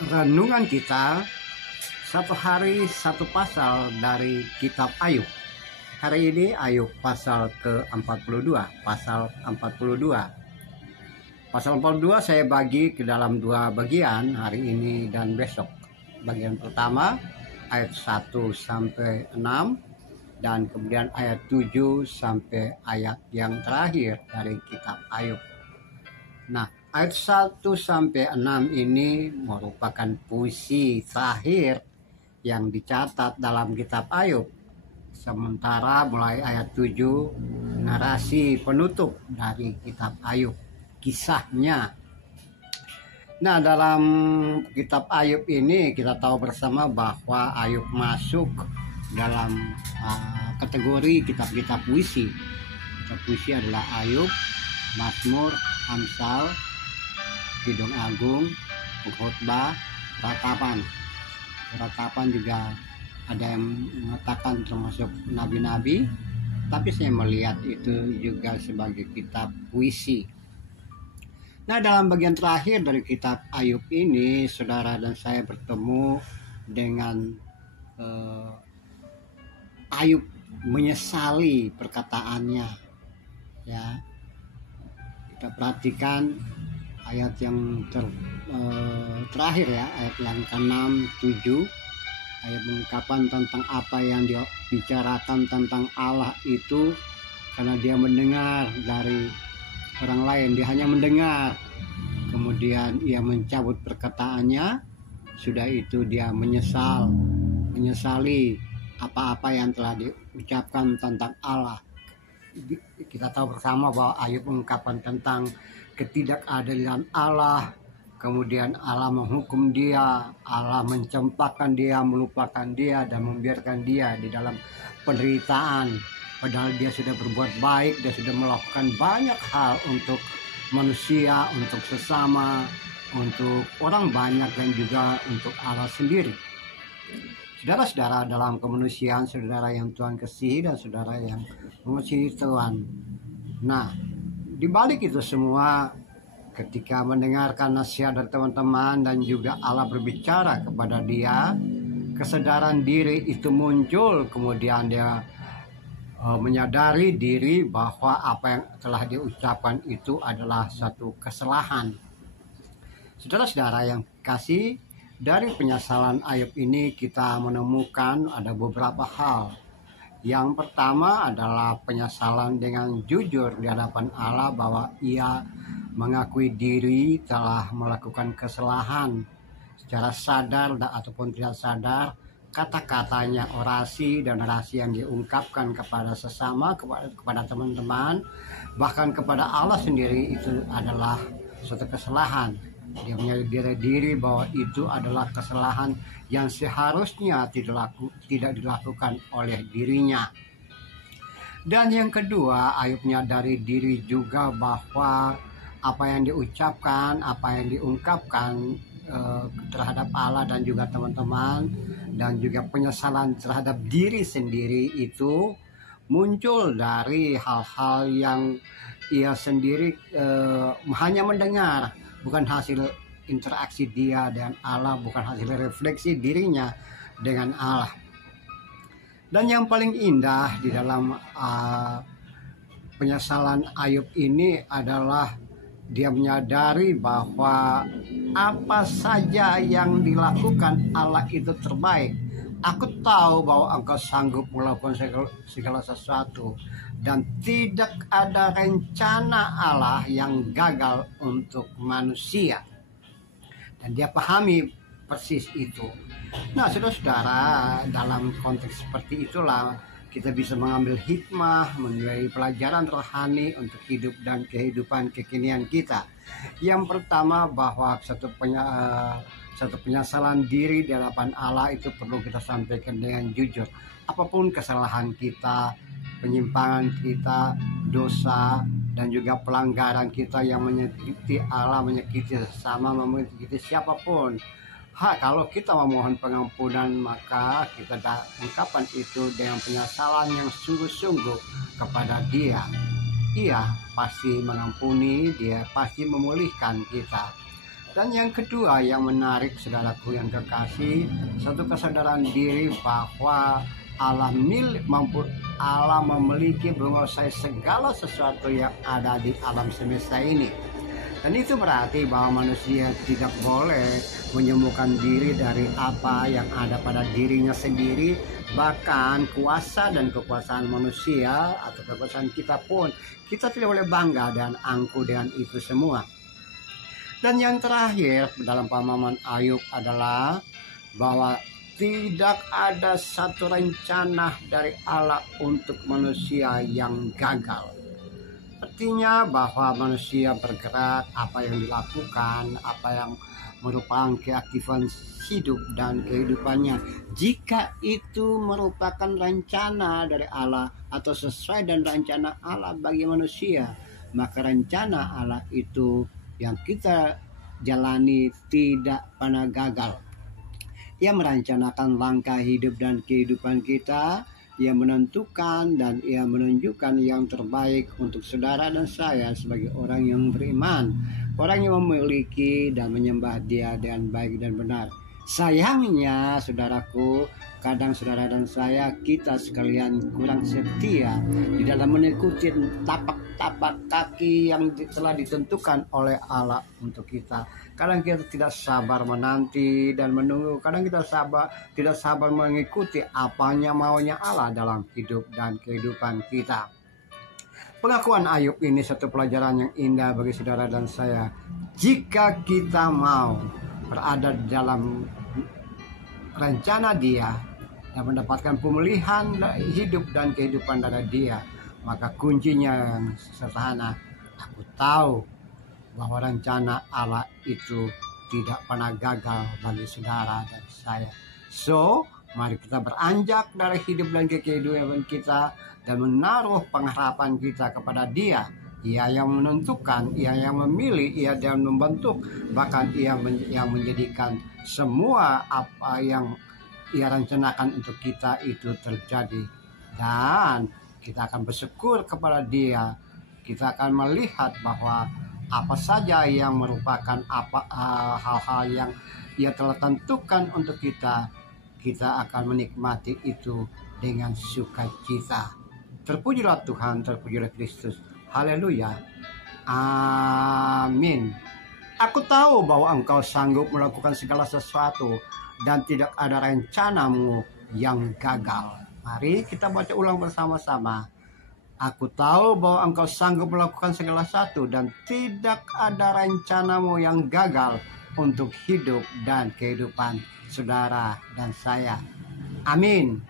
renungan kita satu hari satu pasal dari kitab Ayub. Hari ini Ayub pasal ke-42, pasal 42. Pasal 42 saya bagi ke dalam dua bagian hari ini dan besok. Bagian pertama ayat 1 sampai 6 dan kemudian ayat 7 sampai ayat yang terakhir dari kitab Ayub. Nah, ayat 1 sampai 6 ini merupakan puisi terakhir yang dicatat dalam kitab Ayub. Sementara mulai ayat 7 narasi penutup dari kitab Ayub, kisahnya. Nah, dalam kitab Ayub ini kita tahu bersama bahwa Ayub masuk dalam kategori kitab-kitab puisi. Kitab puisi adalah Ayub, Mazmur, Amsal, Kidung Agung, Khotbah, Ratapan. Ratapan juga ada yang mengatakan termasuk nabi-nabi, tapi saya melihat itu juga sebagai kitab puisi. Nah, dalam bagian terakhir dari kitab Ayub ini, saudara dan saya bertemu dengan Ayub menyesali perkataannya. Ya, kita perhatikan ayat yang terakhir ya, ayat yang ke-6, 7. Ayat mengungkapkan tentang apa yang dia bicarakan tentang Allah itu karena dia mendengar dari orang lain, dia hanya mendengar. Kemudian ia mencabut perkataannya, sudah itu dia menyesali apa-apa yang telah diucapkan tentang Allah. Kita tahu bersama bahwa Ayub mengungkapkan tentang ketidakadilan Allah, kemudian Allah menghukum dia, Allah mencempakkan dia, melupakan dia, dan membiarkan dia di dalam penderitaan. Padahal dia sudah berbuat baik, dia sudah melakukan banyak hal untuk manusia, untuk sesama, untuk orang banyak, dan juga untuk Allah sendiri. Saudara-saudara dalam kemanusiaan, saudara yang Tuhan kasihi dan saudara yang mengasihi Tuhan. Nah, di balik itu semua, ketika mendengarkan nasihat dari teman-teman dan juga Allah berbicara kepada dia, kesadaran diri itu muncul. Kemudian dia menyadari diri bahwa apa yang telah diucapkan itu adalah satu kesalahan. Saudara-saudara yang kasih, dari penyesalan Ayub ini kita menemukan ada beberapa hal. Yang pertama adalah penyesalan dengan jujur di hadapan Allah bahwa ia mengakui diri telah melakukan kesalahan secara sadar ataupun tidak sadar. Kata-katanya, orasi dan narasi yang diungkapkan kepada sesama, kepada teman-teman, bahkan kepada Allah sendiri itu adalah suatu kesalahan. Dia menyadari diri bahwa itu adalah kesalahan yang seharusnya tidak dilakukan oleh dirinya. Dan yang kedua, Ayub menyadari diri juga bahwa apa yang diucapkan, apa yang diungkapkan terhadap Allah dan juga teman-teman, dan juga penyesalan terhadap diri sendiri itu muncul dari hal-hal yang ia sendiri hanya mendengar, bukan hasil interaksi dia dengan Allah, bukan hasil refleksi dirinya dengan Allah. Dan yang paling indah di dalam penyesalan Ayub ini adalah dia menyadari bahwa apa saja yang dilakukan Allah itu terbaik. Aku tahu bahwa Engkau sanggup melakukan segala sesuatu, dan tidak ada rencana Allah yang gagal untuk manusia. Dan dia pahami persis itu. Nah, saudara-saudara, dalam konteks seperti itulah kita bisa mengambil hikmah, menilai pelajaran rohani untuk hidup dan kehidupan kekinian kita. Yang pertama, bahwa satu penyesalan diri di hadapan Allah itu perlu kita sampaikan dengan jujur. Apapun kesalahan kita, penyimpangan kita, dosa, dan juga pelanggaran kita yang menyakiti Allah, menyakiti sesama, menyakiti siapapun. Kalau kita memohon pengampunan, maka kita ungkapkan itu dengan penyesalan yang sungguh-sungguh kepada Dia. Ia pasti mengampuni, Dia pasti memulihkan kita. Dan yang kedua yang menarik, saudaraku yang kekasih, satu kesadaran diri bahwa Allah memiliki menguasai segala sesuatu yang ada di alam semesta ini. Dan itu berarti bahwa manusia tidak boleh menyembuhkan diri dari apa yang ada pada dirinya sendiri. Bahkan kuasa dan kekuasaan manusia atau kekuasaan kita pun, kita tidak boleh bangga dan angkuh dengan itu semua. Dan yang terakhir dalam pemahaman Ayub adalah bahwa tidak ada satu rencana dari Allah untuk manusia yang gagal. Artinya bahwa manusia bergerak, apa yang dilakukan, apa yang merupakan keaktifan hidup dan kehidupannya, jika itu merupakan rencana dari Allah atau sesuai dengan rencana Allah bagi manusia, maka rencana Allah itu yang kita jalani tidak pernah gagal. Ia merencanakan langkah hidup dan kehidupan kita. Ia menentukan dan ia menunjukkan yang terbaik untuk saudara dan saya sebagai orang yang beriman, orang yang memiliki dan menyembah Dia dengan baik dan benar. Sayangnya saudaraku, kadang saudara dan saya, kita sekalian kurang setia di dalam mengikuti tapak-tapak kaki yang telah ditentukan oleh Allah untuk kita. Kadang kita tidak sabar menanti dan menunggu. Kadang kita tidak sabar mengikuti apanya maunya Allah dalam hidup dan kehidupan kita. Pengakuan Ayub ini satu pelajaran yang indah bagi saudara dan saya. Jika kita mau berada di dalam rencana Dia dan mendapatkan pemulihan hidup dan kehidupan dari Dia, maka kuncinya yang sederhana, aku tahu bahwa rencana Allah itu tidak pernah gagal bagi saudara dan saya. So, mari kita beranjak dari hidup dan kehidupan kita dan menaruh pengharapan kita kepada Dia. Ia yang menentukan, Ia yang memilih, Ia yang membentuk, bahkan Ia yang menjadikan semua apa yang Ia rencanakan untuk kita itu terjadi. Dan kita akan bersyukur kepada Dia. Kita akan melihat bahwa apa saja yang merupakan hal-hal yang Ia telah tentukan untuk kita, kita akan menikmati itu dengan sukacita. Terpujilah Tuhan, terpujilah Kristus. Haleluya. Amin. Aku tahu bahwa Engkau sanggup melakukan segala sesuatu dan tidak ada rencanamu yang gagal. Mari kita baca ulang bersama-sama. Aku tahu bahwa Engkau sanggup melakukan segala sesuatu dan tidak ada rencanamu yang gagal untuk hidup dan kehidupan saudara dan saya. Amin.